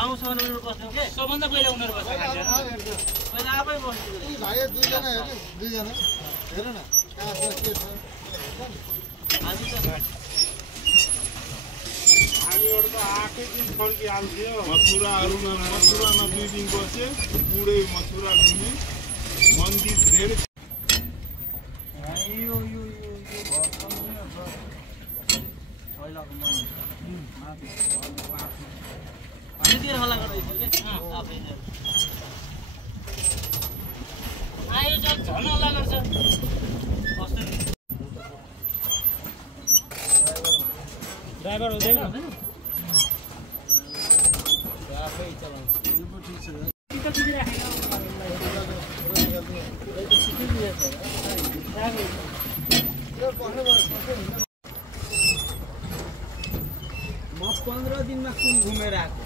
आउँछ उनीहरु बस्नु के सबभन्दा पहिला उनीहरु बस्छ पहिला आफै बस्नु यी भाइ दुई जना हेर्नु दुई जना हेर न कहाँ छ के छ हामी त हामीहरु त आकै दिन फर्किहाल्थ्यो मथुरामा 2 दिन बसे पुरै मथुरा घुमे मन्दिर धेरै यो पहिलाको मन्दिर हल्ला गर्दैछ के आफै आयो झन् हल्ला गर्छ ड्राइभर हुँदैन आफै चलाउँछ यो पनि ठीक छ किन बिग्रिराखेको म 15 दिनमा कुन घुमेर आएको